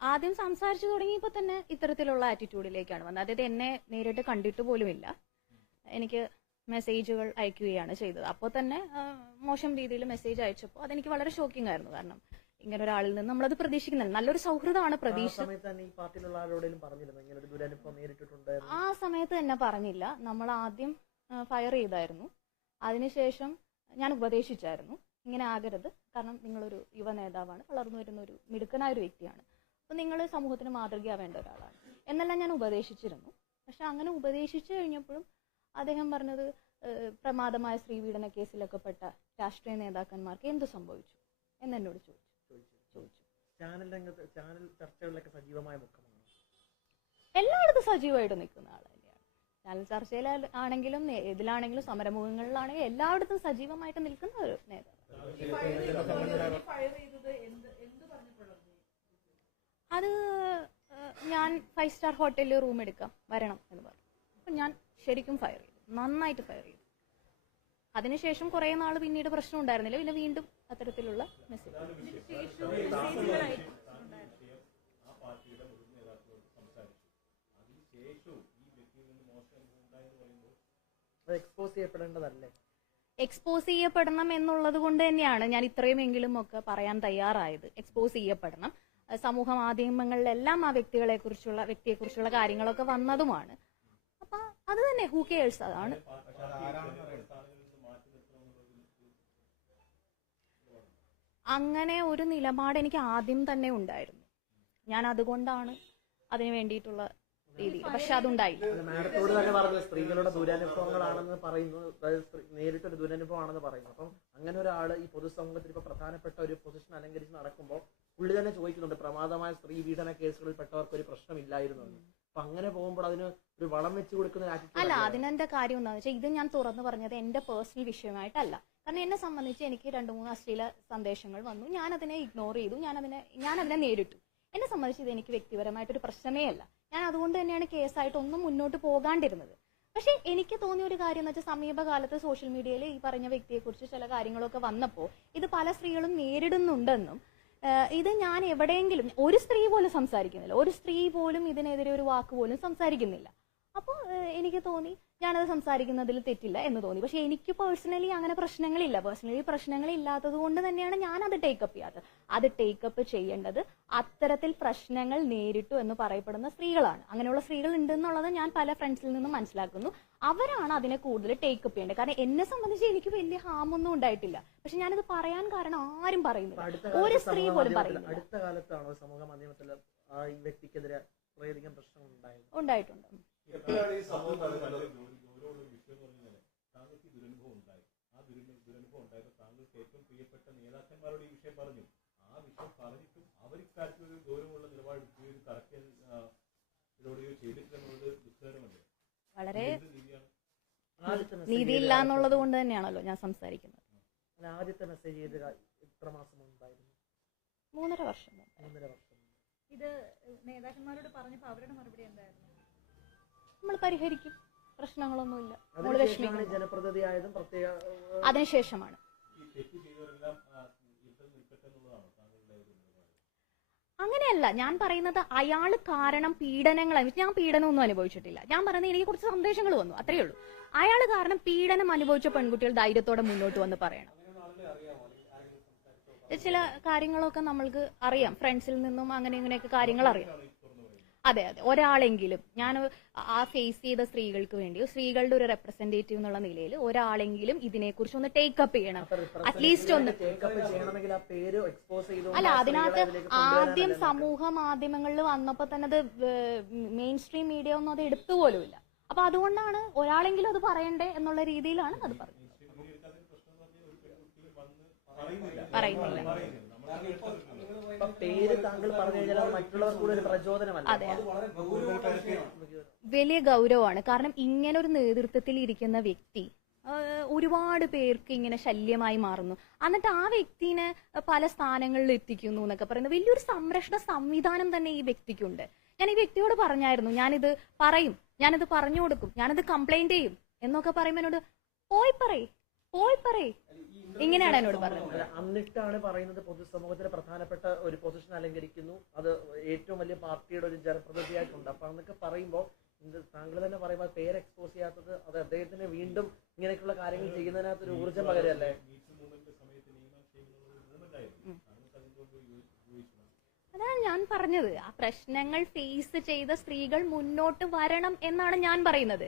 ആദ്യം സംസാരിച്ചു തുടങ്ങിയപ്പോൾ തന്നെ ഇത്തരത്തിലുള്ള ആറ്റിറ്റ്യൂഡിലേക്കാണ് വന്നത്. അതായത് എന്നെ നേരിട്ട് കണ്ടിട്ട് പോലുമില്ല. എനിക്ക് മെസ്സേജുകൾ അയക്കുകയാണ് ചെയ്തത്. അപ്പോൾ തന്നെ മോശം രീതിയിൽ മെസ്സേജ് അയച്ചപ്പോൾ അതെനിക്ക് വളരെ ഷോക്കിംഗ് ആയിരുന്നു. കാരണം ഇങ്ങനെ ഒരാളിൽ നിന്ന് നമ്മളത് പ്രതീക്ഷിക്കുന്നില്ല. നല്ലൊരു സൗഹൃദമാണ് പ്രതീക്ഷ. ആ സമയത്ത് തന്നെ പറഞ്ഞില്ല. നമ്മൾ ആദ്യം ഫയർ ചെയ്തായിരുന്നു. അതിനുശേഷം ഞാൻ ഉപദേശിച്ചായിരുന്നു. ഇങ്ങനെ ആകരുത്. കാരണം നിങ്ങളൊരു യുവ നേതാവാണ് വളർന്നു വരുന്ന ഒരു മിടുക്കനായ ഒരു വ്യക്തിയാണ്. അപ്പോൾ നിങ്ങൾ സമൂഹത്തിന് മാതൃകയാവേണ്ട ഒരാളാണ്. എന്നെല്ലാം ഞാൻ ഉപദേശിച്ചിരുന്നു. പക്ഷെ അങ്ങനെ ഉപദേശിച്ചു കഴിഞ്ഞപ്പോഴും അദ്ദേഹം പറഞ്ഞത് പ്രമാദമായ സ്ത്രീ സ്ത്രീപീഡന കേസിലൊക്കെ പെട്ട രാഷ്ട്രീയ നേതാക്കന്മാർക്ക് എന്ത് സംഭവിച്ചു? എന്നെന്നോട് ചോദിച്ചു. ചോദിച്ചു. ചോദിച്ചു ചാനൽ രംഗത്ത് ചാനൽ ചർച്ചകളിലൊക്കെ സജീവമായ മുഖമാണ്? എല്ലായിടത്തും സജീവമായിട്ട് നിൽക്കുന്ന ആൾ തന്നെയാണ്. ചാനൽ ചർച്ചയിൽ ആണെങ്കിലും ഇതിലാണെങ്കിലും സമരമുഖങ്ങളിലാണെങ്കിലും എല്ലായിടത്തും സജീവമായിട്ട് നിൽക്കുന്ന ഒരു നേതാവ്. അത് ഞാൻ ഫൈവ് സ്റ്റാർ ഹോട്ടലിൽ റൂം എടുക്കാം വരണം എന്ന് പറഞ്ഞു. അപ്പം ഞാൻ ശരിക്കും ഫയർ ചെയ്തു. നന്നായിട്ട് ഫയർ ചെയ്തു. അതിനുശേഷം കുറേ നാൾ പിന്നീട് പ്രശ്നം ഉണ്ടായിരുന്നില്ല. പിന്നെ വീണ്ടും അത്തരത്തിലുള്ള മെസ്സേജ് എക്സ്പോസ് ചെയ്യപ്പെടേണ്ടതല്ലേ? എക്സ്പോസ് ചെയ്യപ്പെടണം എന്നുള്ളത് കൊണ്ട് തന്നെയാണ് ഞാൻ ഇത്രയുമെങ്കിലും ഒക്കെ പറയാൻ തയ്യാറായത്. എക്സ്പോസ് ചെയ്യപ്പെടണം. സമൂഹ മാധ്യമങ്ങളിലെല്ലാം ആ വ്യക്തികളെ കുറിച്ചുള്ള വ്യക്തിയെക്കുറിച്ചുള്ള കാര്യങ്ങളൊക്കെ വന്നതുമാണ്. അപ്പൊ അത് തന്നെ ഹൂ കെയേഴ്സ് അതാണ്. അങ്ങനെ ഒരു നിലപാട് എനിക്ക് ആദ്യം തന്നെ ഉണ്ടായിരുന്നു. ഞാൻ അതുകൊണ്ടാണ് അതിന് വേണ്ടിയിട്ടുള്ള രീതി പക്ഷെ അതുണ്ടായി അത് മാഡത്തോട് തന്നെ പറഞ്ഞു സ്ത്രീകളുടെ ദുരനുഭവങ്ങളാണെന്ന് പറയുന്നു. നേരിട്ടൊരു ദുരനുഭവമാണെന്ന് പറയുന്നു. അപ്പം അങ്ങനെ ഒരാൾ ഈ പൊതുസമൂഹത്തിൽ ഇപ്പൊ പ്രധാനപ്പെട്ട ഒരു പൊസിഷൻ അലങ്കരിച്ച് നടക്കുമ്പോൾ പുള്ളി തന്നെ ചോദിക്കുന്നുണ്ട് പ്രമാദമായ സ്ത്രീ പീഡന കേസുകളിൽ പെട്ടവർക്ക് ഒരു പ്രശ്നമില്ലായിരുന്നു അപ്പൊ അങ്ങനെ പോകുമ്പോൾ അതിന് ഒരു വളം വെച്ച് കൊടുക്കുന്ന അല്ല അതിനെന്താ അതിനെന്റെ കാര്യം എന്താണെന്ന് വെച്ചാൽ ഇത് ഞാൻ തുറന്നു പറഞ്ഞത് എന്റെ പേഴ്സണൽ വിഷയമായിട്ടല്ല. കാരണം എന്നെ സംബന്ധിച്ച് എനിക്ക് രണ്ട് മൂന്ന് അശ്ലീല സന്ദേശങ്ങൾ വന്നു. ഞാൻ അതിനെ ഇഗ്നോർ ചെയ്തു. ഞാൻ അതിനെ ഞാൻ അതിനെ നേരിട്ടു. എന്നെ സംബന്ധിച്ച് ഇത് എനിക്ക് വ്യക്തിപരമായിട്ടൊരു പ്രശ്നമേ അല്ല. ഞാൻ അതുകൊണ്ട് തന്നെയാണ് കേസായിട്ട് ഒന്നും മുന്നോട്ട് പോകാണ്ടിരുന്നത്. പക്ഷെ എനിക്ക് തോന്നിയ ഒരു കാര്യം എന്ന് വെച്ചാൽ സമീപകാലത്ത് സോഷ്യൽ മീഡിയയിൽ ഈ പറഞ്ഞ വ്യക്തിയെക്കുറിച്ച് ചില കാര്യങ്ങളൊക്കെ വന്നപ്പോൾ ഇത് പല സ്ത്രീകളും നേരിടുന്നുണ്ടെന്നും ഇത് ഞാൻ എവിടെയെങ്കിലും ഒരു സ്ത്രീ പോലും സംസാരിക്കുന്നില്ല. ഒരു സ്ത്രീ പോലും ഇതിനെതിരെ ഒരു വാക്ക് പോലും സംസാരിക്കുന്നില്ല. അപ്പോൾ എനിക്ക് തോന്നി ഞാനത് സംസാരിക്കുന്നതിൽ തെറ്റില്ല എന്ന് തോന്നി. പക്ഷെ എനിക്ക് പേഴ്സണലി അങ്ങനെ പ്രശ്നങ്ങളില്ല. പേഴ്സണലി പ്രശ്നങ്ങൾ ഇല്ലാത്തത് കൊണ്ട് തന്നെയാണ് ഞാൻ അത് ടേക്കപ്പ് ചെയ്യാത്തത്. അത് ടേക്കപ്പ് ചെയ്യേണ്ടത് അത്തരത്തിൽ പ്രശ്നങ്ങൾ നേരിട്ടു എന്ന് പറയപ്പെടുന്ന സ്ത്രീകളാണ്. അങ്ങനെയുള്ള സ്ത്രീകൾ ഉണ്ടെന്നുള്ളത് ഞാൻ പല ഫ്രണ്ട്സിൽ നിന്നും മനസ്സിലാക്കുന്നു. അവരാണ് അതിനെ കൂടുതൽ ടേക്കപ്പ് ചെയ്യേണ്ടത്. കാരണം എന്നെ സംബന്ധിച്ച് എനിക്ക് വലിയ ഹാമൊന്നും ഉണ്ടായിട്ടില്ല. പക്ഷെ ഞാനിത് പറയാൻ കാരണം ആരും പറയുന്നു പറയുന്നില്ല ഒരു സ്ത്രീ പോലും പറയുന്നില്ല. അടുത്ത കാലത്താണോ സമൂഹ മാധ്യമത്തിൽ ഉണ്ടായിട്ടുണ്ട്. എപ്പോഴാണ് ഈ സംഭവം താങ്കൾക്ക് ദുരനുഭവം ഉണ്ടായി. ആ ദുരനുഭവം ഉണ്ടായപ്പോൾ താങ്കൾക്ക് ഏറ്റവും പ്രിയപ്പെട്ട നേതാക്കന്മാരോട് ഈ വിഷയം പറഞ്ഞു. ആ വിഷയം പറഞ്ഞിട്ടും അവർ ഇക്കാര്യത്തിൽ ഒരു ഗൗരവമുള്ള നിലപാട് എടുക്കുകയോ കറക്റ്റ് ഇടപെടുകയോ ചെയ്തിട്ടില്ലെന്നുള്ളത് ദുഃഖകരമല്ലേ? വളരെ നീതി ഇല്ല നീതിയില്ല എന്നുള്ളത് കൊണ്ട് തന്നെയാണല്ലോ ഞാൻ സംസാരിക്കുന്നത്. ആദ്യത്തെ മെസ്സേജ് ചെയ്ത് എത്ര മാസം ഉണ്ടായിരുന്നു മൂന്നര വർഷം. മൂന്നര വർഷം ഇത് നേതാക്കന്മാരോട് പറഞ്ഞപ്പോ അവരുടെ മറുപടി എന്തായിരുന്നു? നമ്മൾ പരിഹരിക്കും. പ്രശ്നങ്ങളൊന്നുമില്ല. നമ്മൾ അതിനുശേഷമാണ്. പ്രത്യേക അങ്ങനെയല്ല ഞാൻ പറയുന്നത് അയാൾ കാരണം പീഡനങ്ങൾ ഞാൻ പീഡനമൊന്നും അനുഭവിച്ചിട്ടില്ല. ഞാൻ പറയുന്നത് എനിക്ക് കുറച്ച് സന്ദേശങ്ങൾ വന്നു അത്രയേ ഉള്ളൂ. അയാൾ കാരണം പീഡനം അനുഭവിച്ച പെൺകുട്ടികൾ ധൈര്യത്തോടെ മുന്നോട്ട് വന്ന് പറയണം. ചില കാര്യങ്ങളൊക്കെ നമ്മൾക്ക് അറിയാം. ഫ്രണ്ട്സിൽ നിന്നും അങ്ങനെ ഇങ്ങനെയൊക്കെ കാര്യങ്ങൾ അറിയാം. അതെ അതെ. ഒരാളെങ്കിലും ഞാൻ ആ ഫേസ് ചെയ്ത സ്ത്രീകൾക്ക് വേണ്ടിയോ സ്ത്രീകളുടെ ഒരു റെപ്രസെന്റേറ്റീവ് എന്നുള്ള നിലയിൽ ഒരാളെങ്കിലും ഇതിനെക്കുറിച്ച് ഒന്ന് ടേക്കപ്പ് ചെയ്യണം. അറ്റ്ലീസ്റ്റ് ഒന്ന് take up ചെയ്യണമെങ്കിൽ ആ പേര് എക്സ്പോസ് ചെയ്തു അല്ല അതിനകത്ത് ആദ്യം സമൂഹ മാധ്യമങ്ങളിൽ വന്നപ്പോ തന്നെ അത് മെയിൻ സ്ട്രീം മീഡിയ ഒന്നും അത് എടുത്തു പോലും ഇല്ല. അപ്പൊ അതുകൊണ്ടാണ് ഒരാളെങ്കിലും അത് പറയണ്ടേ എന്നുള്ള രീതിയിലാണ് അത് പറയുന്നത് പറയുന്നില്ല. പേര് താങ്കൾ പറഞ്ഞു കഴിഞ്ഞാൽ അത് മറ്റുള്ളവർക്ക് കൂടെ ഒരു പ്രചോദനമല്ല. അതെ വലിയ ഗൗരവമാണ്. കാരണം ഇങ്ങനെ ഒരു നേതൃത്വത്തിൽ ഇരിക്കുന്ന വ്യക്തി ഒരുപാട് പേർക്ക് ഇങ്ങനെ ശല്യമായി മാറുന്നു. എന്നിട്ട് ആ വ്യക്തിനെ പല സ്ഥാനങ്ങളിൽ എത്തിക്കുന്നു എന്നൊക്കെ പറയുന്നത് വലിയൊരു സംരക്ഷണ സംവിധാനം തന്നെ ഈ വ്യക്തിക്കുണ്ട്. ഞാൻ ഈ വ്യക്തിയോട് പറഞ്ഞായിരുന്നു ഞാനിത് പറയും ഞാനിത് പറഞ്ഞു കൊടുക്കും ഞാനിത് കംപ്ലൈന്റ് ചെയ്യും എന്നൊക്കെ പറയുമ്പോൾ എന്നോട് പോയി പറയ് പോയി പറയ്. ഇങ്ങനെയാണ് എന്നോട് പറഞ്ഞത്. എന്നിട്ടാണ് പറയുന്നത് പൊതുസമൂഹത്തിലെ പ്രധാനപ്പെട്ട ഒരു പൊസിഷൻ അലങ്കരിക്കുന്നു. അത് ഏറ്റവും വലിയ പാർട്ടിയുടെ ഒരു ജനപ്രതിനിധിയായിട്ടുണ്ട്. അപ്പൊ അന്നൊക്കെ പറയുമ്പോൾ താങ്കൾ തന്നെ പറയുമ്പോൾ പേര് എക്സ്പോസ് ചെയ്യാത്തത് അത് അദ്ദേഹത്തിന് വീണ്ടും ഇങ്ങനെയൊക്കെയുള്ള കാര്യങ്ങൾ ചെയ്യുന്നതിനകത്ത് ഒരു ഊർജം പകരല്ലേ? അതാണ് ഞാൻ പറഞ്ഞത്. ആ പ്രശ്നങ്ങൾ ഫേസ് ചെയ്ത സ്ത്രീകൾ മുന്നോട്ട് വരണം എന്നാണ് ഞാൻ പറയുന്നത്.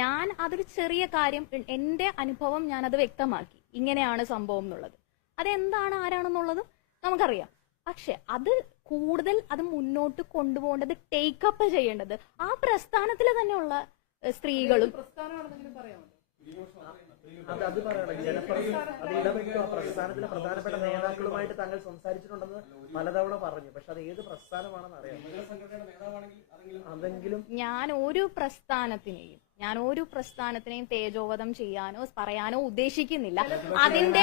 ഞാൻ അതൊരു ചെറിയ കാര്യം എന്റെ അനുഭവം ഞാൻ അത് വ്യക്തമാക്കി. ഇങ്ങനെയാണ് സംഭവം എന്നുള്ളത്. അതെന്താണ് ആരാണെന്നുള്ളത് നമുക്കറിയാം. പക്ഷെ അത് കൂടുതൽ അത് മുന്നോട്ട് കൊണ്ടുപോകേണ്ടത് ടേക്കപ്പ് ചെയ്യേണ്ടത്. ആ പ്രസ്ഥാനത്തിൽ തന്നെയുള്ള സ്ത്രീകളും അത് അത് പറയണം. ജനപ്രതി അത് ഇടപെട്ടു പ്രസ്ഥാനത്തിലെ പ്രധാനപ്പെട്ട നേതാക്കളുമായിട്ട് താങ്കൾ സംസാരിച്ചിട്ടുണ്ടെന്ന് പലതവണ പറഞ്ഞു. പക്ഷെ അത് ഏത് പ്രസ്ഥാനമാണെന്ന് അറിയാം. അതെങ്കിലും ഞാൻ ഒരു പ്രസ്ഥാനത്തിനെയും ഞാൻ ഒരു പ്രസ്ഥാനത്തിനെയും തേജോവധം ചെയ്യാനോ പറയാനോ ഉദ്ദേശിക്കുന്നില്ല. അതിന്റെ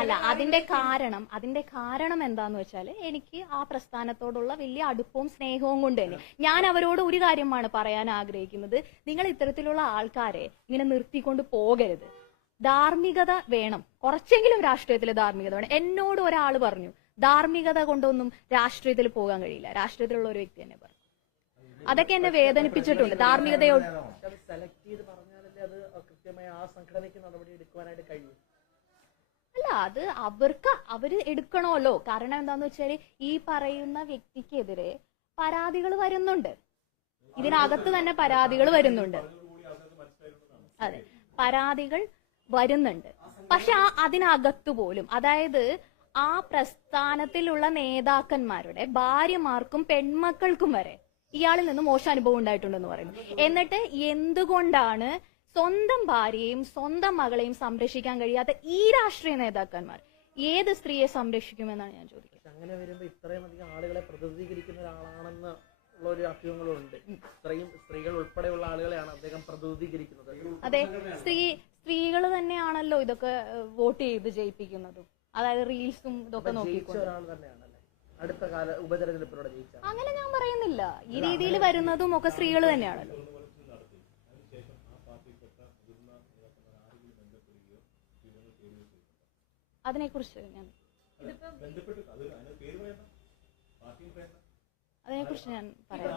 അല്ല അതിന്റെ കാരണം അതിന്റെ കാരണം എന്താന്ന് വെച്ചാൽ എനിക്ക് ആ പ്രസ്ഥാനത്തോടുള്ള വലിയ അടുപ്പവും സ്നേഹവും കൊണ്ട് തന്നെ. ഞാൻ അവരോട് ഒരു കാര്യമാണ് പറയാൻ ആഗ്രഹിക്കുന്നത്. നിങ്ങൾ ഇത്തരത്തിലുള്ള ആൾക്കാരെ ഇങ്ങനെ നിർത്തിക്കൊണ്ട് പോകരുത്. ധാർമ്മികത വേണം. കുറച്ചെങ്കിലും രാഷ്ട്രീയത്തിൽ ധാർമ്മികത വേണം. എന്നോട് ഒരാൾ പറഞ്ഞു ധാർമ്മികത കൊണ്ടൊന്നും രാഷ്ട്രീയത്തിൽ പോകാൻ കഴിയില്ല. രാഷ്ട്രീയത്തിലുള്ള ഒരു വ്യക്തി തന്നെ പറഞ്ഞു. അതൊക്കെ എന്നെ വേദനിപ്പിച്ചിട്ടുണ്ട്. ധാർമ്മികതയോട് അല്ല അത് അവർക്ക് അവർ എടുക്കണമല്ലോ. കാരണം എന്താന്ന് വെച്ചാൽ ഈ പറയുന്ന വ്യക്തിക്കെതിരെ പരാതികൾ വരുന്നുണ്ട്. ഇതിനകത്ത് തന്നെ പരാതികൾ വരുന്നുണ്ട്. അതെ. പരാതികൾ വരുന്നുണ്ട്. പക്ഷെ ആ അതിനകത്തു പോലും അതായത് ആ പ്രസ്ഥാനത്തിലുള്ള നേതാക്കന്മാരുടെ ഭാര്യമാർക്കും പെൺമക്കൾക്കും വരെ ഇയാളിൽ നിന്ന് മോശം അനുഭവം ഉണ്ടായിട്ടുണ്ടെന്ന് പറയുന്നു. എന്നിട്ട് എന്തുകൊണ്ടാണ് സ്വന്തം ഭാര്യയും സ്വന്തം മകളെയും സംരക്ഷിക്കാൻ കഴിയാത്ത ഈ രാഷ്ട്രീയ നേതാക്കന്മാർ? ഏത് സ്ത്രീയെ സംരക്ഷിക്കുമെന്നാണ് ഞാൻ ചോദിക്കുന്നത്. അങ്ങനെ വരുമ്പോ ഇത്രയും അധികം ആളുകളെ പ്രതിനിധീകരിക്കുന്ന ഒരാളാണെന്ന് ഉള്ള ഒരു അഭ്യൂഹങ്ങളുണ്ട്. ഇത്രയും സ്ത്രീകൾ ഉൾപ്പെടെയുള്ള ആളുകളെയാണ് അദ്ദേഹം പ്രതിനിധീകരിക്കുന്നത്. അതെ. സ്ത്രീ സ്ത്രീകൾ തന്നെയാണല്ലോ ഇതൊക്കെ വോട്ട് ചെയ്ത് ജയിപ്പിക്കുന്നതും. അതായത് റീൽസും ഇതൊക്കെ നോക്കിക്കൊണ്ട്. തന്നെയാണല്ലേ? അടുത്ത കാല ഉപതെരഞ്ഞെടുപ്പിലൂടെ ജയിച്ച അങ്ങനെ ഞാൻ പറയുന്നില്ല. ഈ രീതിയിൽ വരുന്നതും ഒക്കെ സ്ത്രീകൾ തന്നെയാണല്ലോ. അതിനെക്കുറിച്ച് ഞാൻ അതിനെക്കുറിച്ച് ഞാൻ പറയാം.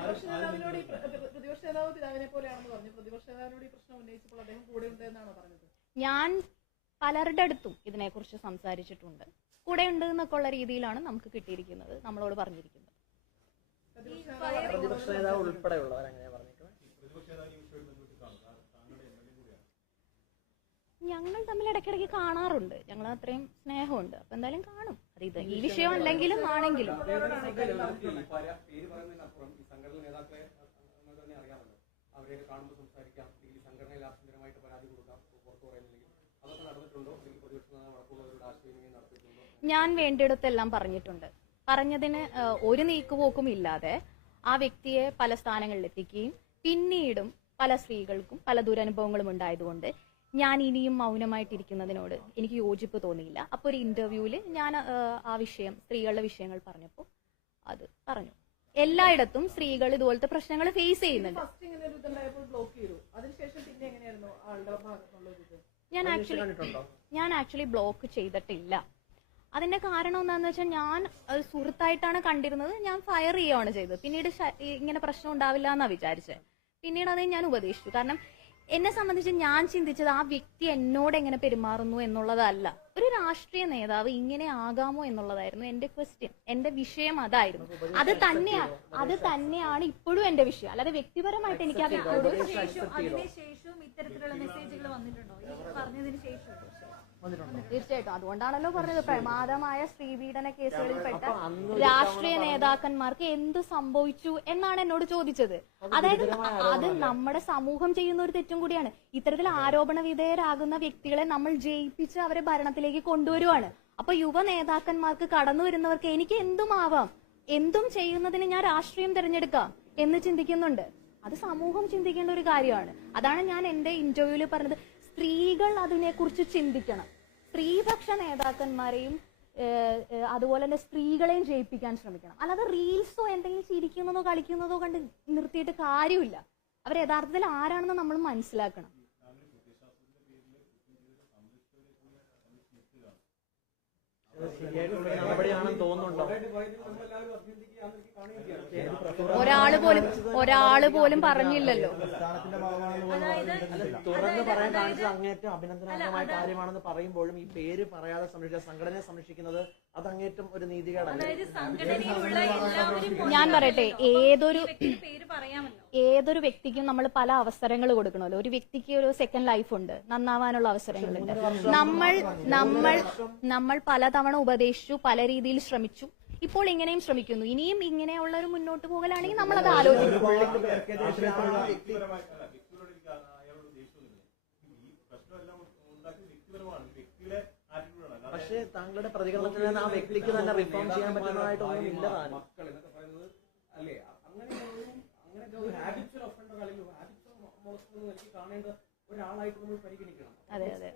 ഞാൻ പലരുടെ അടുത്തും ഇതിനെക്കുറിച്ച് സംസാരിച്ചിട്ടുണ്ട്. കൂടെ ഉണ്ട് എന്നൊക്കെ ഉള്ള രീതിയിലാണ് നമുക്ക് കിട്ടിയിരിക്കുന്നത് നമ്മളോട് പറഞ്ഞിരിക്കുന്നത്. പ്രതിപക്ഷ നേതാവ് ഉൾപ്പെടെയുള്ളവർ അങ്ങനെയാ പറഞ്ഞിരിക്കുന്നത് പ്രതിപക്ഷ നേതാവ് ഈ വിഷയവുമായി ബന്ധപ്പെട്ട് കാണും കാരണം താങ്കളുടെ എം എൽ എ കൂടിയാണ് ഞങ്ങൾ തമ്മിൽ ഇടയ്ക്കിടയ്ക്ക് കാണാറുണ്ട്. ഞങ്ങൾ അത്രയും സ്നേഹമുണ്ട്. അപ്പൊ എന്തായാലും കാണും. അത് ഈ വിഷയം അല്ലെങ്കിലും ആണെങ്കിലും. ഞാൻ വേണ്ടിയിടത്തെല്ലാം പറഞ്ഞിട്ടുണ്ട്. പറഞ്ഞതിന് ഒരു നീക്കുപോക്കും ഇല്ലാതെ ആ വ്യക്തിയെ പല സ്ഥാനങ്ങളിൽ എത്തിക്കുകയും പിന്നീടും പല സ്ത്രീകൾക്കും പല ദുരനുഭവങ്ങളും ഉണ്ടായതുകൊണ്ട് ഞാൻ ഇനിയും മൗനമായിട്ടിരിക്കുന്നതിനോട് എനിക്ക് യോജിപ്പ് തോന്നിയില്ല. അപ്പോൾ ഒരു ഇന്റർവ്യൂവിൽ ഞാൻ ആ വിഷയം സ്ത്രീകളുടെ വിഷയങ്ങൾ പറഞ്ഞപ്പോൾ അത് പറഞ്ഞു. എല്ലായിടത്തും സ്ത്രീകൾ ഇതുപോലത്തെ പ്രശ്നങ്ങൾ ഫേസ് ചെയ്യുന്നുണ്ട്. ഞാൻ ആക്ച്വലി ഞാൻ ആക്ച്വലി ബ്ലോക്ക് ചെയ്തിട്ടില്ല. അതിന്റെ കാരണം എന്താണെന്ന് വെച്ചാൽ ഞാൻ അത് സുഹൃത്തായിട്ടാണ് കണ്ടിരുന്നത്. ഞാൻ ഫയർ ചെയ്യുകയാണ് ചെയ്തത്. പിന്നീട് ഇങ്ങനെ പ്രശ്നം ഉണ്ടാവില്ല എന്നാ വിചാരിച്ചത് പിന്നീട് അത് ഞാൻ ഉപദേശിച്ചു. കാരണം എന്നെ സംബന്ധിച്ച് ഞാൻ ചിന്തിച്ചത് ആ വ്യക്തി എന്നോട് എങ്ങനെ പെരുമാറുന്നു എന്നുള്ളതല്ല. ഒരു രാഷ്ട്രീയ നേതാവ് ഇങ്ങനെ ആകാമോ എന്നുള്ളതായിരുന്നു എന്റെ ക്വസ്റ്റ്യൻ എന്റെ വിഷയം അതായിരുന്നു. അത് തന്നെയാണ് അത് തന്നെയാണ് ഇപ്പോഴും എന്റെ വിഷയം. അല്ലാതെ വ്യക്തിപരമായിട്ട് എനിക്ക്? അതിന് ശേഷവും ഇത്തരത്തിലുള്ള മെസ്സേജുകൾ വന്നിട്ടുണ്ടോ? പറഞ്ഞതിന് ശേഷം തീർച്ചയായിട്ടും. അതുകൊണ്ടാണല്ലോ പറഞ്ഞത് പ്രമാദമായ സ്ത്രീപീഡന കേസുകളിൽപ്പെട്ട അപ്പൊ അന്ന് രാഷ്ട്രീയ നേതാക്കന്മാർക്ക് എന്ത് സംഭവിച്ചു എന്നാണ് എന്നോട് ചോദിച്ചത്. അതായത് അത് നമ്മുടെ സമൂഹം ചെയ്യുന്ന ഒരു തെറ്റും കൂടിയാണ്. ഇത്തരത്തിൽ ആരോപണ വിധേയരാകുന്ന വ്യക്തികളെ നമ്മൾ ജയിപ്പിച്ച് അവരെ ഭരണത്തിലേക്ക് കൊണ്ടുവരുവാണ്. അപ്പൊ യുവ നേതാക്കന്മാർക്ക് കടന്നു വരുന്നവർക്ക് എനിക്ക് എന്തും ആവാം. എന്തും ചെയ്യുന്നതിന് ഞാൻ രാഷ്ട്രീയം തിരഞ്ഞെടുക്കാം എന്ന് ചിന്തിക്കുന്നുണ്ട്. അത് സമൂഹം ചിന്തിക്കേണ്ട ഒരു കാര്യമാണ്. അതാണ് ഞാൻ എന്റെ ഇന്റർവ്യൂവിൽ പറഞ്ഞത്. സ്ത്രീകൾ അതിനെക്കുറിച്ച് ചിന്തിക്കണം. സ്ത്രീപക്ഷ നേതാക്കന്മാരെയും അതുപോലെ തന്നെ സ്ത്രീകളെയും ജയിപ്പിക്കാൻ ശ്രമിക്കണം. അല്ലാതെ റീൽസോ എന്തെങ്കിലും ചിരിക്കുന്നതോ കളിക്കുന്നതോ കണ്ട് നിർത്തിയിട്ട് കാര്യമില്ല. അവർ യഥാർത്ഥത്തിൽ ആരാണെന്ന് നമ്മൾ മനസ്സിലാക്കണം ശരിയായിട്ടുള്ള ഒരു നടപടിയാണെന്ന് തോന്നുന്നുണ്ടോ നമ്മളെല്ലാവരും അഭ്യർത്ഥിക്കുകയാണെന്ന് എനിക്ക് കാണുകയും ചെയ്യാം ഒരാൾ പോലും ഒരാൾ പോലും പറഞ്ഞില്ലല്ലോ. പോലും തുറന്ന് പറയാൻ കാണിച്ചത് അങ്ങേറ്റം അഭിനന്ദനാർഹമായ കാര്യമാണെന്ന് പറയുമ്പോഴും ഈ പേര് പറയാതെ സംരക്ഷിക്കുക സംഘടനയെ സംരക്ഷിക്കുന്നത് അത് അങ്ങേറ്റം ഒരു നീതികേടാണ് അതായത് സംഘടനയിലുള്ള എല്ലാവരും ഞാൻ പറയട്ടെ ഏതൊരു ഏതൊരു വ്യക്തിക്കും നമ്മൾ പല അവസരങ്ങൾ കൊടുക്കണമല്ലോ. ഒരു വ്യക്തിക്ക് ഒരു സെക്കൻഡ് ലൈഫ് ഉണ്ട്. നന്നാവാനുള്ള അവസരങ്ങളുണ്ട്. നമ്മൾ നമ്മൾ നമ്മൾ പലതവണ ഉപദേശിച്ചു പല രീതിയിൽ ശ്രമിച്ചു. ഇപ്പോൾ ഇങ്ങനെയും ശ്രമിക്കുന്നു. ഇനിയും ഇങ്ങനെയുള്ള ഒരു മുന്നോട്ട് പോകലാണെങ്കിൽ നമ്മൾ അത് ആലോചിക്കും. പക്ഷേ താങ്കളുടെ പ്രതികരണത്തിൽ നിന്ന് ആ വ്യക്തിക്ക് തന്നെ റിഫോം ചെയ്യാൻ പറ്റുന്നതായിട്ടൊന്നും ഇല്ല താനും മക്കൾ എന്നൊക്കെ അല്ലേ? അങ്ങനെ അങ്ങനെ ഒരു ഹാബിച്വൽ ഒഫൻഡർ അല്ലെങ്കിൽ ഹാബിച്വൽ മോശം എനിക്ക് കാണേണ്ട ഒരാളായിട്ട് നമ്മൾ പരിഗണിക്കണം. അതെ, അതെ.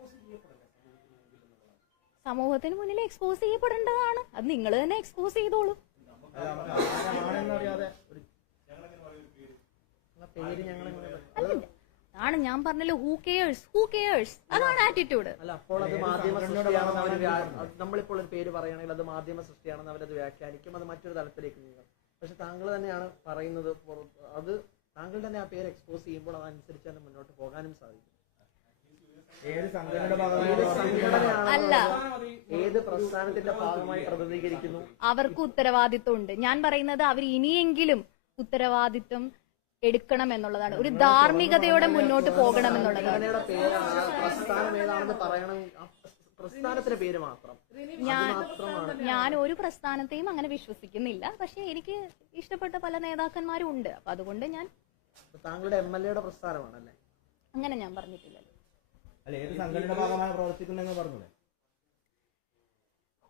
സമൂഹത്തിന് മുന്നിൽ എക്സ്പോസ് ചെയ്യപ്പെടേണ്ടതാണ്. അത് നിങ്ങൾ തന്നെ എക്സ്പോസ് ചെയ്തോളൂ. അതാണ് ഞാൻ പറഞ്ഞല്ലോ ഹൂ കെയേഴ്സ് ഹൂ കെയേഴ്സ് അതാണ് ആറ്റിറ്റ്യൂഡ് അല്ല അപ്പോൾ അത് മാധ്യമ സൃഷ്ടിയാണെന്ന് അവർ നമ്മളിപ്പോൾ ഒരു പേര് പറയുകയാണെങ്കിൽ അത് മാധ്യമ സൃഷ്ടിയാണെന്ന് അവരത് വ്യാഖ്യാനിക്കും. അത് മറ്റൊരു തലത്തിലേക്ക് നീങ്ങും. പക്ഷെ താങ്കൾ തന്നെയാണ് പറയുന്നത് പുറ- അത് താങ്കൾ തന്നെ ആ പേര് എക്സ്പോസ് ചെയ്യുമ്പോൾ അതനുസരിച്ച് തന്നെ മുന്നോട്ട് പോകാനും സാധിക്കും ഏത് സംഘടനയുടെ ഭാഗമായി ഏത് സംഘടനയാണ് അല്ല. ഏത് പ്രസ്ഥാനത്തിന്റെ ഭാഗമായി പ്രതിനിധീകരിക്കുന്നു? അവർക്ക് ഉത്തരവാദിത്വം ഉണ്ട് ഞാൻ പറയുന്നത് അവർ ഇനിയെങ്കിലും ഉത്തരവാദിത്വം എടുക്കണം എന്നുള്ളതാണ്. ഒരു ധാർമ്മികതയോടെ മുന്നോട്ട് പോകണം എന്നുള്ളതാണ്. പ്രസ്ഥാനത്തിന്റെ പേര് മാത്രം. ഞാൻ മാത്രമാണ്. ഞാൻ ഒരു പ്രസ്ഥാനത്തെയും അങ്ങനെ വിശ്വസിക്കുന്നില്ല. പക്ഷെ എനിക്ക് ഇഷ്ടപ്പെട്ട പല നേതാക്കന്മാരും ഉണ്ട്. അപ്പൊ അതുകൊണ്ട് ഞാൻ താങ്കളുടെ എം എൽ എയുടെ പ്രസ്ഥാനമാണല്ലേ? അങ്ങനെ ഞാൻ പറഞ്ഞിട്ടില്ലല്ലോ. അല്ല ഏത് സംഘടനയുടെ ഭാഗമായി പ്രവർത്തിക്കുന്നെന്ന് പറഞ്ഞൂടെ?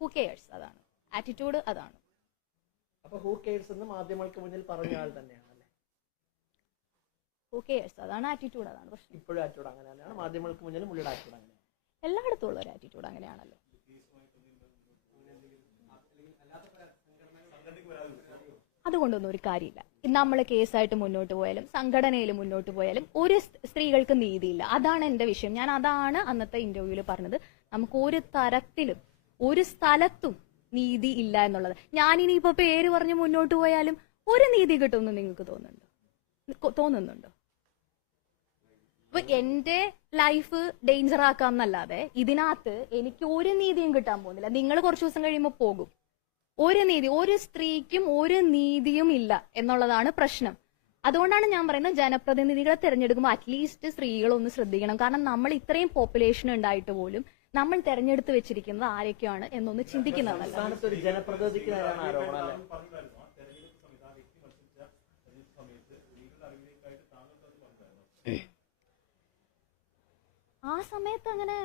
ഹു കെയേഴ്സ് അതാണ്. ആറ്റിറ്റ്യൂഡ് അതാണ്. അപ്പൊ ഹൂ കെയേഴ്സ് എന്ന് മാധ്യമങ്ങൾക്ക് മുന്നിൽ പറഞ്ഞ ആൾ തന്നെയാണ് അല്ലേ? ഹു കെയേഴ്സ് അതാണ് ആറ്റിറ്റ്യൂഡ് അതാണ് ഇപ്പോഴും ആറ്റൂടെ അങ്ങനെ തന്നെയാണ്. മാധ്യമങ്ങൾക്ക് മുന്നിൽ മുള്ളിയുടെ ആറ്റൂടെ അങ്ങനെ എല്ലായിടത്തും ഉള്ള ഒരു ആറ്റിറ്റ്യൂഡ് അങ്ങനെയാണല്ലോ. അതുകൊണ്ടൊന്നും ഒരു കാര്യമില്ല. നമ്മൾ കേസായിട്ട് മുന്നോട്ട് പോയാലും സംഘടനയിൽ മുന്നോട്ട് പോയാലും ഒരു സ്ത്രീകൾക്ക് നീതിയില്ല. അതാണ് എന്റെ വിഷയം. ഞാൻ അതാണ് അന്നത്തെ ഇന്റർവ്യൂവിൽ പറഞ്ഞത്. നമുക്ക് ഒരു തരത്തിലും ഒരു സ്ഥലത്തും നീതി ഇല്ല എന്നുള്ളത്. ഞാൻ ഇനിയിപ്പോ പേര് പറഞ്ഞ് മുന്നോട്ട് പോയാലും ഒരു നീതി കിട്ടുമെന്ന് നിങ്ങൾക്ക് തോന്നുന്നുണ്ടോ? തോന്നുന്നുണ്ടോ? അപ്പൊ എന്റെ ലൈഫ് ഡേഞ്ചർ ആക്കാം എന്നല്ലാതെ ഇതിനകത്ത് എനിക്ക് ഒരു നീതിയും കിട്ടാൻ പോകുന്നില്ല. നിങ്ങൾ കുറച്ച് ദിവസം കഴിയുമ്പോൾ പോകും. ഒരു നീതി ഒരു സ്ത്രീക്കും ഒരു നീതിയും ഇല്ല എന്നുള്ളതാണ് പ്രശ്നം. അതുകൊണ്ടാണ് ഞാൻ പറയുന്നത് ജനപ്രതിനിധികളെ തിരഞ്ഞെടുക്കുമ്പോൾ അറ്റ്ലീസ്റ്റ് സ്ത്രീകളൊന്ന് ശ്രദ്ധിക്കണം. കാരണം നമ്മൾ ഇത്രയും പോപ്പുലേഷൻ ഉണ്ടായിട്ട് പോലും നമ്മൾ തെരഞ്ഞെടുത്ത് വെച്ചിരിക്കുന്നത് ആരൊക്കെയാണ് എന്നൊന്ന് ചിന്തിക്കുന്നതല്ല ജനപ്രതിനിധിക്ക് ആ സമയത്ത് അങ്ങനെ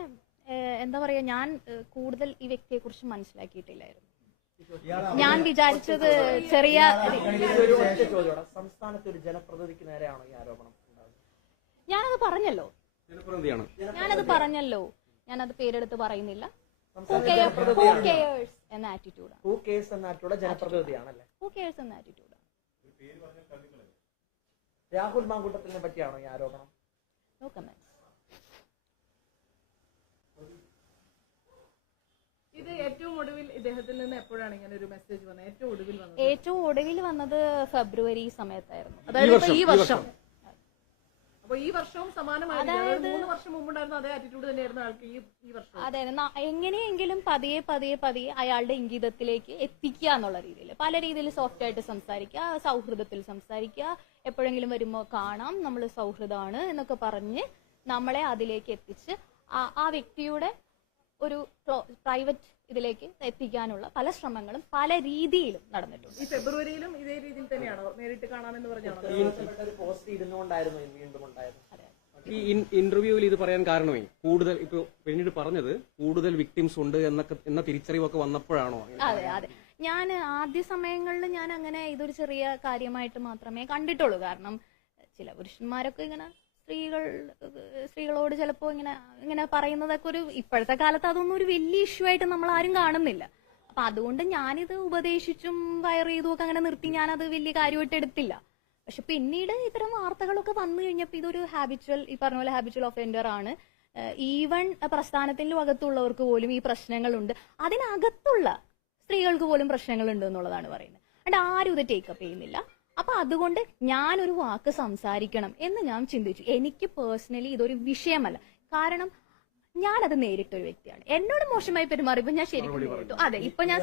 എന്താ പറയാ ഞാൻ കൂടുതൽ ഈ വ്യക്തിയെ കുറിച്ച് മനസ്സിലാക്കിയിട്ടില്ലായിരുന്നു. ഞാൻ വിചാരിച്ചത് ചെറിയ സംസ്ഥാനത്ത് ഒരു ജനപ്രതിനിധിക്ക് നേരെയാണോ ഈ ആരോപണം ഞാനത് പറഞ്ഞല്ലോ. ഞാനത് പറഞ്ഞല്ലോ. ഞാനത് പേരെടുത്ത് പറയുന്നില്ല. എന്ന കേസ് എന്ന ജനപ്രതിനിധിയാണല്ലേ? ആറ്റിറ്റ്യൂഡാണ് രാഹുൽ മാങ്കൂട്ടത്തിനെ പറ്റിയാണോ ഈ ആരോപണം? നോ കമന്റ്സ് ഇത് ഏറ്റവും ഒടുവിൽ ഇദ്ദേഹത്തിൽ നിന്ന് എപ്പോഴാണ് ഇങ്ങനെ ഒരു മെസ്സേജ് വന്നത്? ഏറ്റവും ഒടുവിൽ വന്നത്? ഏറ്റവും ഒടുവിൽ വന്നത് ഫെബ്രുവരി സമയത്തായിരുന്നു. അതായത് ഇപ്പൊ ഈ വർഷം. അപ്പൊ ഈ വർഷവും സമാനമായിരുന്നു അതായത് മൂന്ന് വർഷം മുമ്പുണ്ടായിരുന്ന അതേ ആറ്റിറ്റ്യൂഡ് തന്നെയായിരുന്നു ആൾക്ക് ഈ ഈ വർഷം. അതെ എങ്ങനെയെങ്കിലും പതിയെ പതിയെ പതിയെ അയാളുടെ ഇംഗിതത്തിലേക്ക് എത്തിക്കുക എന്നുള്ള രീതിയിൽ. പല രീതിയിൽ സോഫ്റ്റ് ആയിട്ട് സംസാരിക്കുക സൗഹൃദത്തിൽ സംസാരിക്കുക എപ്പോഴെങ്കിലും വരുമ്പോൾ കാണാം നമ്മൾ സൗഹൃദമാണ് എന്നൊക്കെ പറഞ്ഞ് നമ്മളെ അതിലേക്ക് എത്തിച്ച് ആ ആ വ്യക്തിയുടെ ഒരു പ്രൈവറ്റ് ഇതിലേക്ക് എത്തിക്കാനുള്ള പല ശ്രമങ്ങളും പല രീതിയിലും നടന്നിട്ടുണ്ട്. ഈ ഫെബ്രുവരിയിലും ഇതേ രീതിയിൽ തന്നെയാണോ? നേരിട്ട് കാണാമെന്ന് പറഞ്ഞാണോ? ഈ ഇന്റർവ്യൂവിൽ ഇത് പറയാൻ കാരണമേ കൂടുതൽ ഇപ്പൊ പിന്നീട് പറഞ്ഞത് കൂടുതൽ വിക്ടിംസ് ഉണ്ട് എന്നൊക്കെ എന്ന തിരിച്ചറിവൊക്കെ വന്നപ്പോഴാണോ? അതെ അതെ. ഞാൻ ആദ്യ സമയങ്ങളിൽ ഞാൻ അങ്ങനെ ഇതൊരു ചെറിയ കാര്യമായിട്ട് മാത്രമേ കണ്ടിട്ടുള്ളൂ. കാരണം ചില പുരുഷന്മാരൊക്കെ ഇങ്ങനെ സ്ത്രീകൾ സ്ത്രീകളോട് ചിലപ്പോ ഇങ്ങനെ ഇങ്ങനെ പറയുന്നതൊക്കെ ഒരു ഇപ്പോഴത്തെ കാലത്ത് അതൊന്നും ഒരു വലിയ ഇഷ്യൂ ആയിട്ട് നമ്മൾ ആരും കാണുന്നില്ല. അപ്പൊ അതുകൊണ്ട് ഞാനിത് ഉപദേശിച്ചും വയർ ചെയ്തും ഒക്കെ അങ്ങനെ നിർത്തി ഞാൻ അത് വലിയ കാര്യമായിട്ട് എടുത്തില്ല. പക്ഷെ പിന്നീട് ഇത്തരം വാർത്തകളൊക്കെ വന്നു കഴിഞ്ഞപ്പോൾ ഇതൊരു ഹാബിച്വൽ ഈ പറഞ്ഞ പോലെ ഹാബിച്വൽ ഒഫൻഡർ ആണ്. ഈവൺ പ്രസ്ഥാനത്തിന്റെ അകത്തുള്ളവർക്ക് പോലും ഈ പ്രശ്നങ്ങളുണ്ട്. അതിനകത്തുള്ള സ്ത്രീകൾക്ക് പോലും പ്രശ്നങ്ങളുണ്ട് എന്നുള്ളതാണ് പറയുന്നത്. അതുകൊണ്ട് ആരും ഇത് ടേക്കപ്പ് ചെയ്യുന്നില്ല. അപ്പൊ അതുകൊണ്ട് ഞാനൊരു വാക്ക് സംസാരിക്കണം എന്ന് ഞാൻ ചിന്തിച്ചു. എനിക്ക് പേഴ്സണലി ഇതൊരു വിഷയമല്ല. കാരണം ഞാൻ ഞാനത് നേരിട്ടൊരു വ്യക്തിയാണ്. എന്നോട് മോശമായി പെരുമാറിയപ്പോ ഞാൻ ശരിക്കും അതെ ഇപ്പൊ ഞാൻ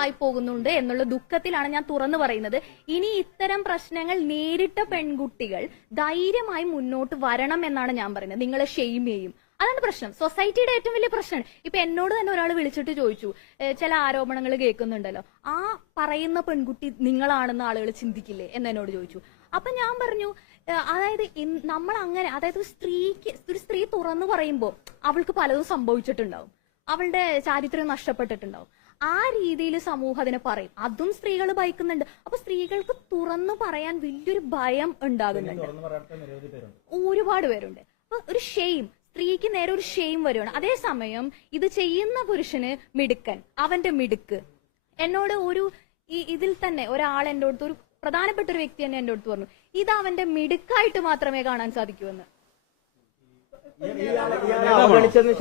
ആയി പോകുന്നുണ്ട് എന്നുള്ള ദുഃഖത്തിലാണ് ഞാൻ തുറന്നു പറയുന്നത്. ഇനി ഇത്തരം പ്രശ്നങ്ങൾ നേരിട്ട പെൺകുട്ടികൾ ധൈര്യമായി മുന്നോട്ട് വരണം എന്നാണ് ഞാൻ പറയുന്നത്. നിങ്ങളെ ഷെയിം ചെയ്യും. അതാണ് പ്രശ്നം. സൊസൈറ്റിയുടെ ഏറ്റവും വലിയ പ്രശ്നമാണ് ഇപ്പൊ എന്നോട് തന്നെ ഒരാൾ വിളിച്ചിട്ട് ചോദിച്ചു ചില ആരോപണങ്ങൾ കേൾക്കുന്നുണ്ടല്ലോ. ആ പറയുന്ന പെൺകുട്ടി നിങ്ങളാണെന്ന് ആളുകൾ ചിന്തിക്കില്ലേ? എന്ന് എന്നോട് ചോദിച്ചു. അപ്പൊ ഞാൻ പറഞ്ഞു അതായത് നമ്മൾ അങ്ങനെ അതായത് ഒരു സ്ത്രീക്ക് ഒരു സ്ത്രീ തുറന്നു പറയുമ്പോൾ അവൾക്ക് പലതും സംഭവിച്ചിട്ടുണ്ടാവും. അവളുടെ ചാരിത്രം നഷ്ടപ്പെട്ടിട്ടുണ്ടാവും. ആ രീതിയിൽ സമൂഹം അതിനെ പറയും. അതും സ്ത്രീകൾ ഭയക്കുന്നുണ്ട്. അപ്പൊ സ്ത്രീകൾക്ക് തുറന്നു പറയാൻ വലിയൊരു ഭയം ഉണ്ടാകുന്നുണ്ട്. ഒരുപാട് പേരുണ്ട്. അപ്പൊ ഒരു ഷെയിം സ്ത്രീക്ക് നേരെ ഒരു ഷെയിം വരുവാണ്. അതേസമയം ഇത് ചെയ്യുന്ന പുരുഷന് മിടുക്കൻ അവന്റെ മിടുക്ക്. എന്നോട് ഒരു ഈ- ഇതിൽ തന്നെ ഒരാൾ എന്റെ അടുത്ത് ഒരു പ്രധാനപ്പെട്ട ഒരു വ്യക്തി തന്നെ എന്റെ അടുത്ത് പറഞ്ഞു ഇത് അവന്റെ മിടുക്കായിട്ട് മാത്രമേ കാണാൻ സാധിക്കൂന്ന്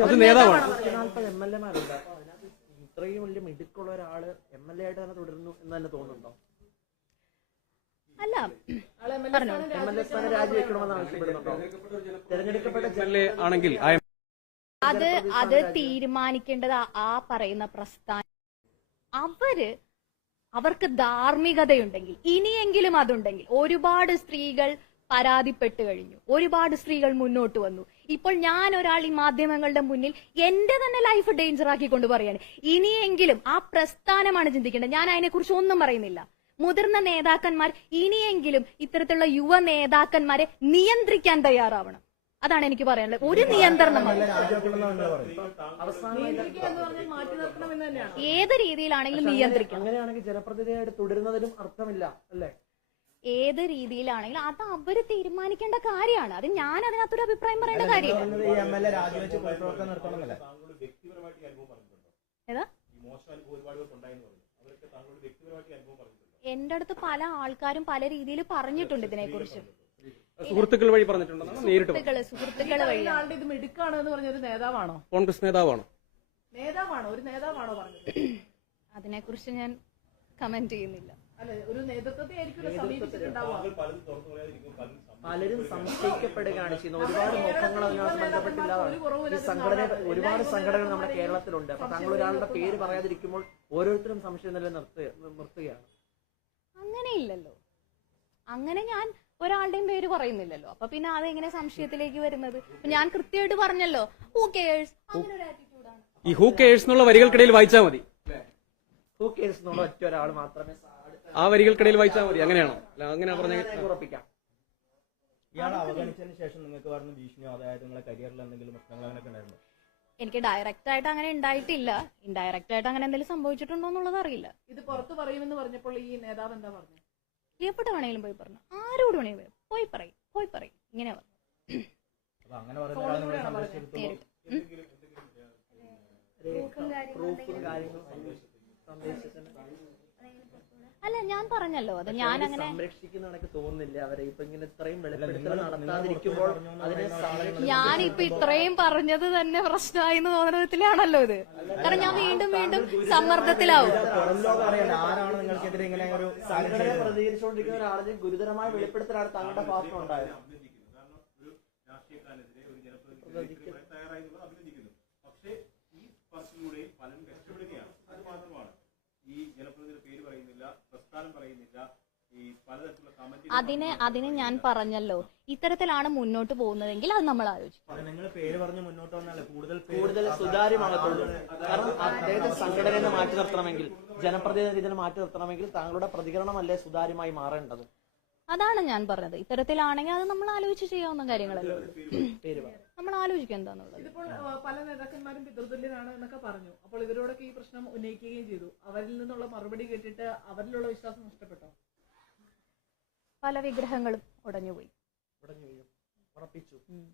അത് നേതാവാണ്. നാൽപ്പത് എം എൽ എമാരുണ്ട്. അപ്പൊ ഇത്രയും വലിയ മിടുക്കുള്ള ഒരാൾ എം എൽ എ ആയിട്ട് തന്നെ തുടരുന്നു എന്ന് തന്നെ തോന്നുന്നുണ്ടോ? അല്ല. ആണെങ്കിൽ അത് അത് തീരുമാനിക്കേണ്ടത് ആ പറയുന്ന പ്രസ്ഥാനം. അവർ അവർക്ക് ധാർമ്മികതയുണ്ടെങ്കിൽ ഇനിയെങ്കിലും അതുണ്ടെങ്കിൽ ഒരുപാട് സ്ത്രീകൾ പരാതിപ്പെട്ട് കഴിഞ്ഞു. ഒരുപാട് സ്ത്രീകൾ മുന്നോട്ട് വന്നു. ഇപ്പോൾ ഞാൻ ഒരാൾ ഈ മാധ്യമങ്ങളുടെ മുന്നിൽ എന്റെ തന്നെ ലൈഫ് ഡേഞ്ചർ ആക്കിക്കൊണ്ട് പറയാണ്. ഇനിയെങ്കിലും ആ പ്രസ്ഥാനമാണ് ചിന്തിക്കേണ്ടത്. ഞാൻ അതിനെക്കുറിച്ച് ഒന്നും പറയുന്നില്ല. മുതിർന്ന നേതാക്കന്മാർ ഇനിയെങ്കിലും ഇത്തരത്തിലുള്ള യുവ നേതാക്കന്മാരെ നിയന്ത്രിക്കാൻ തയ്യാറാവണം. അതാണ് എനിക്ക് പറയാനുള്ളത്. ഒരു നിയന്ത്രണം രാജിവെക്കണമെന്നാണ് നിങ്ങൾ പറയുന്നത് അവസാനം നിയന്ത്രിക്കുക എന്ന് പറഞ്ഞാൽ മാറ്റി നിർത്തണം എന്ന് തന്നെയാണ് ഏത് രീതിയിലാണെങ്കിലും നിയന്ത്രിക്കണം. അങ്ങനെയാണെങ്കിൽ ജനപ്രതിനിധിയായിട്ട് തുടരുന്നതിലും അർത്ഥമില്ല അല്ലേ? ഏത് രീതിയിലാണെങ്കിലും അത് അവർ തീരുമാനിക്കേണ്ട കാര്യമാണ്. അത് ഞാൻ അതിനകത്തൊരു അഭിപ്രായം പറയേണ്ട കാര്യമില്ല. അനുഭവം ഏതാ? ഈ മോശം അനുഭവം ഒരുപാട് പേർക്ക് ഉണ്ടായെന്ന് പറഞ്ഞു. അവരൊക്കെ താങ്കളുടെ വ്യക്തിപരമായിട്ട് ഈ അനുഭവം പറഞ്ഞിട്ടുണ്ടോ. എന്റെ അടുത്ത് പല ആൾക്കാരും പല രീതിയിൽ പറഞ്ഞിട്ടുണ്ട് ഇതിനെ കുറിച്ച് സുഹൃത്തുക്കൾ വഴി പറഞ്ഞിട്ടുണ്ടെന്നാണ് നേരിട്ട് പറഞ്ഞത്. സുഹൃത്തുക്കൾ സുഹൃത്തുക്കൾ വഴി. വഴിയാണ് ആളുടെ ഇത് മിടുക്കാണ് എന്ന് പറഞ്ഞ ഒരു നേതാവാണോ? കോൺഗ്രസ് നേതാവാണ്? നേതാവാണോ? ഒരു നേതാവാണോ പറഞ്ഞത്? അതിനെക്കുറിച്ച് ഞാൻ കമന്റ് ചെയ്യുന്നില്ല. അല്ല ഒരു നേതൃത്വത്തെ ആയിരിക്കും സമീപിച്ചിട്ടുണ്ടാവുക. പലരും സംശയിക്കപ്പെടുകയാണ് ചെയ്യുന്നത്. ഒരുപാട് മുഖങ്ങൾ അതിനകത്ത് ബന്ധപ്പെട്ടില്ലാതാണ് ഈ സംഘടന ഒരുപാട് സംഘടനകൾ നമ്മുടെ കേരളത്തിലുണ്ട്. അപ്പൊ താങ്കൾ ഒരാളുടെ പേര് പറയാതിരിക്കുമ്പോൾ ഓരോരുത്തരും സംശയം നില നിർത്തുക നിർത്തുകയാണ്. അങ്ങനെയില്ലല്ലോ. അങ്ങനെ ഞാൻ ഒരാളുടെയും പേര് പറയുന്നില്ലല്ലോ. അപ്പൊ പിന്നെ അതെങ്ങനെ സംശയത്തിലേക്ക് വരുന്നത്? ഞാൻ കൃത്യമായിട്ട് പറഞ്ഞല്ലോ. ഹൂ കേഴ്സ് അങ്ങനെ ഒരു ആറ്റിറ്റ്യൂഡാണ് ഈ ഹൂ കേഴ്സ് എന്നുള്ള വരികൾക്കിടയിൽ വായിച്ചാൽ മതി. ഹൂ കേസ് എന്നുള്ള ഒറ്റ ഒരാൾ മാത്രമേ ആ വരികൾക്കിടയിൽ വായിച്ചാൽ മതി. അങ്ങനെയാണോ? അല്ല അങ്ങനെ പറഞ്ഞ അങ്ങനെ ഉറപ്പിക്കാം. ഇയാൾ അവഗണിച്ചതിന് ശേഷം നിങ്ങൾക്ക് പറഞ്ഞ ഭീഷണിയോ അതായത് നിങ്ങളുടെ കരിയറിൽ എന്തെങ്കിലും പ്രശ്നങ്ങൾ അങ്ങനെയൊക്കെ ഉണ്ടായിരുന്നു? എനിക്ക് ഡയറക്റ്റ് ആയിട്ട് അങ്ങനെ ഉണ്ടായിട്ടില്ല ഇൻഡയറക്റ്റ് ആയിട്ട് അങ്ങനെ എന്തെങ്കിലും സംഭവിച്ചിട്ടുണ്ടോ എന്നുള്ളത് അറിയില്ല. ഇത് പുറത്ത് പറയുമെന്ന് പറഞ്ഞപ്പോൾ ഈ നേതാവ് എന്താ പറഞ്ഞു? എവിടെ വേണമെങ്കിലും പോയി പറഞ്ഞു. ആരോട് വേണമെങ്കിലും പോയി. പോയി പറയും പോയി പറയും. ഇങ്ങനെ പറഞ്ഞു. നേരിട്ട് അല്ല ഞാൻ പറഞ്ഞല്ലോ അത് ഞാൻ അങ്ങനെ സംരക്ഷിക്കുന്നതൊക്കെ തോന്നുന്നില്ല. അവരെ ഇപ്പൊ ഇങ്ങനെ ഇത്രയും വെളിപ്പെടുത്തൽ നടത്താതിരിക്കുമ്പോൾ അതിനെ ഞാൻ ഞാനിപ്പൊ ഇത്രയും പറഞ്ഞത് തന്നെ പ്രശ്നമായി എന്ന് തോന്നുന്ന വിധത്തിലാണല്ലോ ഇത്. കാരണം ഞാൻ വീണ്ടും വീണ്ടും സമ്മർദ്ദത്തിലാവും. ആരാണ് നിങ്ങൾക്കെതിരെ ഇങ്ങനെ ഒരു പ്രതികരിച്ചുകൊണ്ടിരിക്കുന്ന ഒരാളിന് ഗുരുതരമായ വെളിപ്പെടുത്തലാണ് താങ്കളുടെ ഭാഗത്ത് ഉണ്ടായത്. ജനപ്രതിനിധി പക്ഷേ ഈ പലരും രക്ഷപ്പെടുകയാണ്. അത് മാത്രമാണ് ഈ ജനപ്രതിനിധിയുടെ പേര് പറയുന്നില്ല പ്രസ്ഥാനം പറയുന്നില്ല ഈ പലതരത്തിലുള്ള കമന്റ് അതിന് അതിന് ഞാൻ പറഞ്ഞല്ലോ. ഇത്തരത്തിലാണ് മുന്നോട്ട് പോകുന്നതെങ്കിൽ അത് നമ്മൾ ആലോചിക്കും. പേര് പറഞ്ഞ് മുന്നോട്ട് വന്നാലേ കൂടുതൽ കൂടുതൽ സുതാര്യമാകത്തുള്ളൂ. കാരണം അദ്ദേഹത്തെ സംഘടനയിൽ മാറ്റി നിർത്തണമെങ്കിൽ ജനപ്രതിനിധിനെ മാറ്റി നിർത്തണമെങ്കിൽ താങ്കളുടെ പ്രതികരണമല്ലേ സുതാര്യമായി മാറേണ്ടത്? അതാണ് ഞാൻ പറഞ്ഞത്. ഇത്തരത്തിലാണെങ്കിൽ അത് നമ്മൾ ആലോചിച്ച് ചെയ്യാവുന്ന കാര്യങ്ങളല്ലേ. നമ്മൾ ആലോചിക്കുക എന്താന്നുള്ളത്. ഇതിപ്പോൾ ആ, പല നേതാക്കന്മാരും പിതൃതുല്യനാണ് എന്നൊക്കെ പറഞ്ഞു. അപ്പോൾ ഇവരോടൊക്കെ ഈ പ്രശ്നം ഉന്നയിക്കുകയും ചെയ്തു. അവരിൽ നിന്നുള്ള മറുപടി കേട്ടിട്ട് അവരിലുള്ള വിശ്വാസം നഷ്ടപ്പെട്ടോ? പല വിഗ്രഹങ്ങളും ഉടഞ്ഞുപോയി. ഉടഞ്ഞുപോയി. വീഴും ഉറപ്പിച്ചു. ഉം.